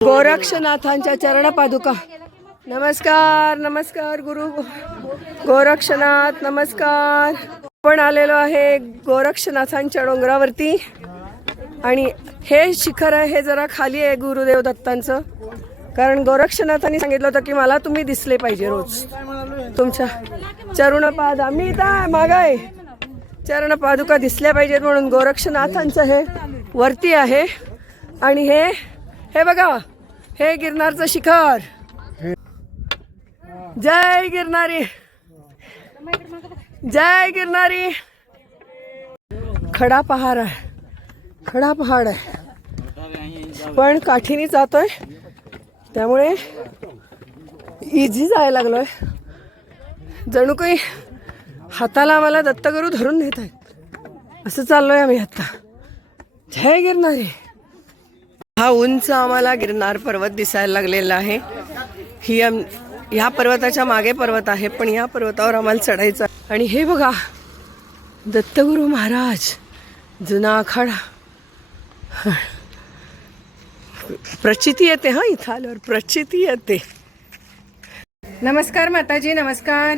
गोरक्षनाथांच्या चरण पादुका. नमस्कार नमस्कार गुरु गोरक्षनाथ, नमस्कार. आपण आलेलो आहे गोरक्षनाथांच्या डोंगरावरती आणि हे शिखर आहे, हे जरा खाली आहे गुरुदेव दत्तांचं. कारण गोरक्षनाथांनी सांगितलं होतं की मला तुम्ही दिसले पाहिजे रोज, तुमच्या चरणपाद आम्ही इथं मागाय चरण पादुका दिसल्या पाहिजेत म्हणून गोरक्षनाथांचं हे वरती आहे. आणि हे बघा, हे गिरनारचं शिखर. जय गिरनारी, जय गिरनारी. खडा पहाड आहे, खडा पहाड आहे, पण काठीने जातोय त्यामुळे इझी जायला लागलोय. जणू काही हाताला आम्हाला दत्तगुरू धरून नेत आहेत असं चाललोय आम्ही आता. जय गिरनारी. हा उंच आम्हाला गिरनार पर्वत दिसायला लागलेला आहे. ह्या पर्वताच्या मागे पर्वत आहे, पण या पर्वतावर आम्हाला चढायचं. आणि हे बघा, दत्तगुरू महाराज जुना आखाडा. प्रचिती येते, हा इथं आल्यावर प्रचिती येते. नमस्कार माताजी, नमस्कार.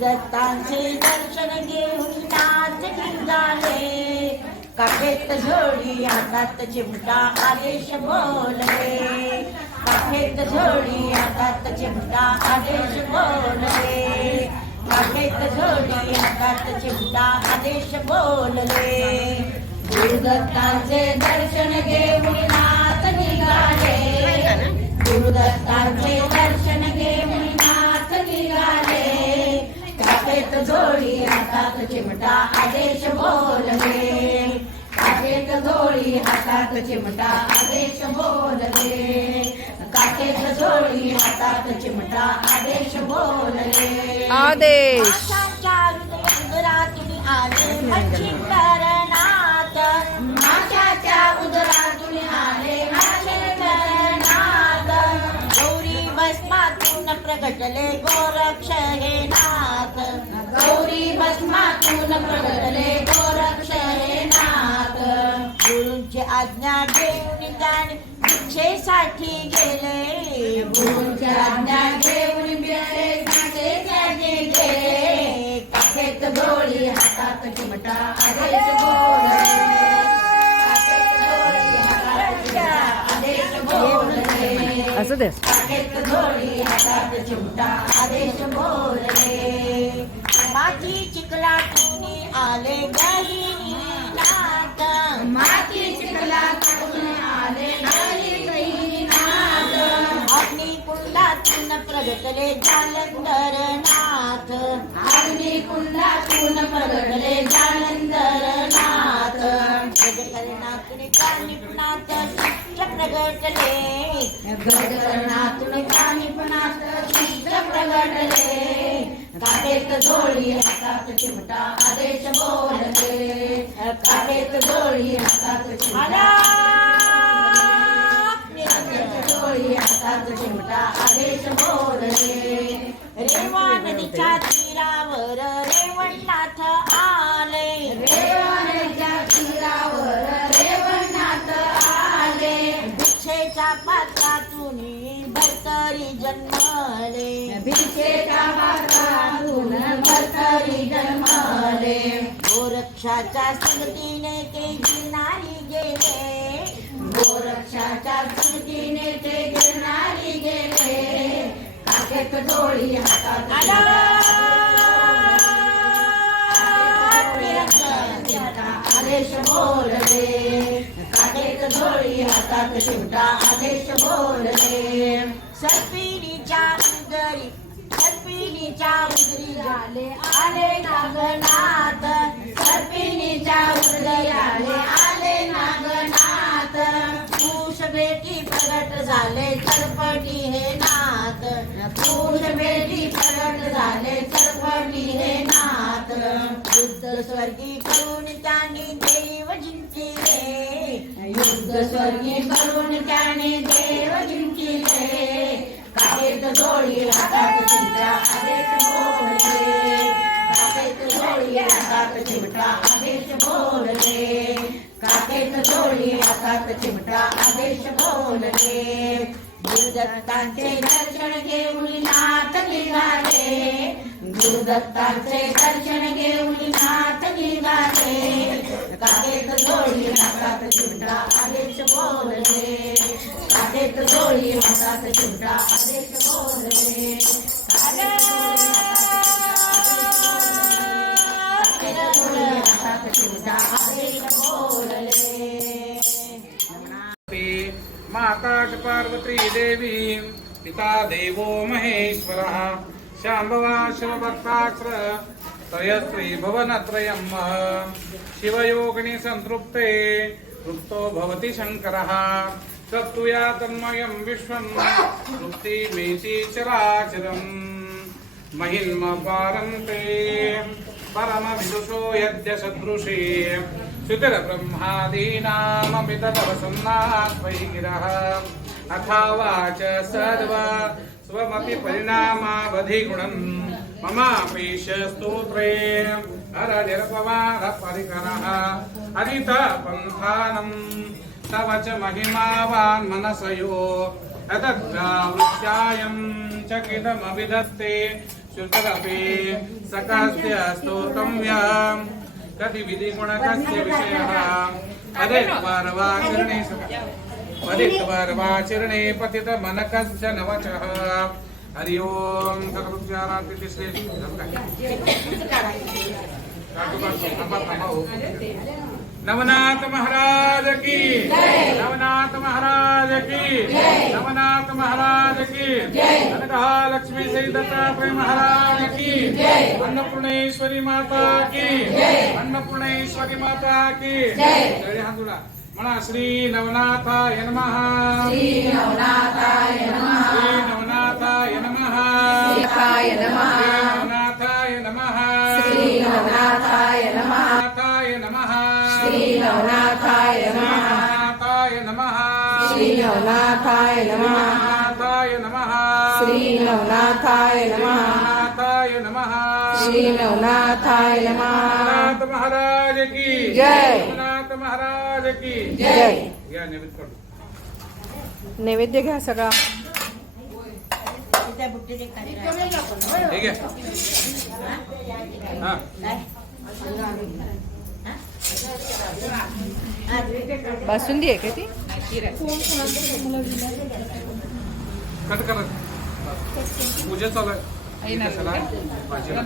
दत्तांचे दर्शन घेऊन नाच निघाले, काखेत झोळी हातात चिमटा आदेश बोलले, काखेत झोळी हातात चिमटा आदेश बोलले काखेत झोळी हातात चिमटा आदेश बोलले गुरुदत्तांचे दर्शन घेऊन नाथ निघाले गुरुदत्तांचे दर्शन घेऊन नाथ निघाले काखेत झोळी हातात चिमटा आदेश बोलले काखेत झोळी हातात चिमटा आदेश बोलले काखेत झोळी हातात चिमटा आदेश बोलले आदेश माशाच्या उदरातून आले मच्छी करणात माशाच्या उदरातून आले मच्छी करणात गौरी भस्मातून प्रगटले गोरक्ष हे नाथ गौरी भस्मातून प्रगटले गोरक्ष हे नाथ गुरूंची आज्ञा घेऊन त्याने भिक्षेसाठी गेले गुरूंची आज्ञा घेऊन भिक्षेसाठी गेले काखेत झोळी हातात चिमटा आदेश बोलले काखेत झोळी हातात चिमटा आदेश बोलले असं दे काखेत झोळी हातात चिमटा आदेश बोलले माती चिखलातून आले गहिनी नाथ माती चिखलातून आले गहिनी नाथ अग्निकुंडातून प्रगटले जालंधर नाथ अग्निकुंडातून प्रगटले जालंधर नाथ गजकर्णातून कानिपनाथ शिष्ट प्रगटले गजकर्णातून कानिपनाथ शिष्ट प्रगटले काखेत झोळी हातात चिमटा आदेश बोलले काखेत झोळी हातात चिमटा काखेत झोळी हातात चिमटा आदेश बोलले रेवा नदीच्या तीरावर रेवणनाथ आले रेवा नदीच्या तीरावर रेवणनाथ आले भिक्षेच्या पात्रातून भरतरी जन्मले भिक्षेच्या पात्रातून भरतरी जन्मले गोरक्षाच्या संगतीने ते गिरणारी गेले गोरक्षाच्या संगतीने ते गिरणारी गेले काखेत झोळी हातात आदेश बोलले काखेत झोळी हातात चिमटा आदेश बोलले सर्पिणीच्या उदरी झाले आले नागनाथ सर्पिणीच्या उदरी आले नागनाथ पुरुष बेटी प्रगट झाले चरपटी हे नाथ पुरुष बेटी प्रगट झाले चरपटी हे नाथ युद्ध स्वर्गी करून त्यांनी देव जिंकिले युद्ध स्वर्गी करून त्याने देव जिंकिले काखेत झोळी हातात चिमटा आदेश बोलले काखेत झोळी हातात चिमटा आदेश बोलले काखेत झोळी हातात चिमटा आदेश बोलले गुरुदत्तांचे दर्शन घेऊन नाथ निघाले गुरुदत्तांचे दर्शन घेऊन नाथ निघाले काखेत झोळी हातात चिमटा आदेश बोलले काखेत झोळी हातात चिमटा आदेश बोलले हातात चिमटा आदेश बोलले माता च पार्वती देवी पिता देवो महेश्वरः शाम्भवा शिवभक्ताग्र त्रयस्त्री भुवनत्रयम् शिवयोगिनी संतृप्ते तृप्तो भवति शङ्करः तत्तुया तन्मयं विश्वं तृप्तिमेति चराचरम् महिन्मपारन्ते परमविदुषो यद्य सदृशे सुतिर्ब्रह्मादीनामपि तदवसन्नात्वयि गिरः अथावाच सर्व स्वमपि परिणामावधिगुणम् ममापीश स्तोत्रे अरनिरपवादपरिकरः अदितपन्थानम् तव च महिमावान् मनसयो अतद्व्यावृत्यायम् चकितमभिधत्ते श्रुतरपि सकस्य स्तोत्रम्यम् कति विधिगुणकस्य विषयः अदे पार्वाचरणे पतितवर वाचिरणे पतित मनकश्च नवचः हरि ओम सकलुपचारांति तिसरे नवनाथ महाराज की नवनाथ महाराज की नवनाथ महाराज की कनकहा लक्ष्मी सहित दत्तात्रेय महाराज की अन्नपूर्णेश्वरी माता की अन्नपूर्णेश्वरी माता की जय हातुला म्हणा श्री नवनाथाय नमः श्री नवनाथाय नमः श्री नवनाथाय नमः नवनाथाय नमः श्री नवनाथाय नमः श्री नवनाथाय नमः श्री नवनाथाय नमः श्री नवनाथाय नमः श्री नवनाथाय नमः श्री नवनाथाय नमः श्री श्री नवनाथाय नमः नवनाथाय नमः नवनाथ महाराज की जय. नवनाथ महाराज की जय. या नैवेद्य करू. नैवेद्य घ्या सगळा. हे घ्या. हा. बासुंदी आहे का ती? कट करा. पूजा चालू आहे. भाजीला.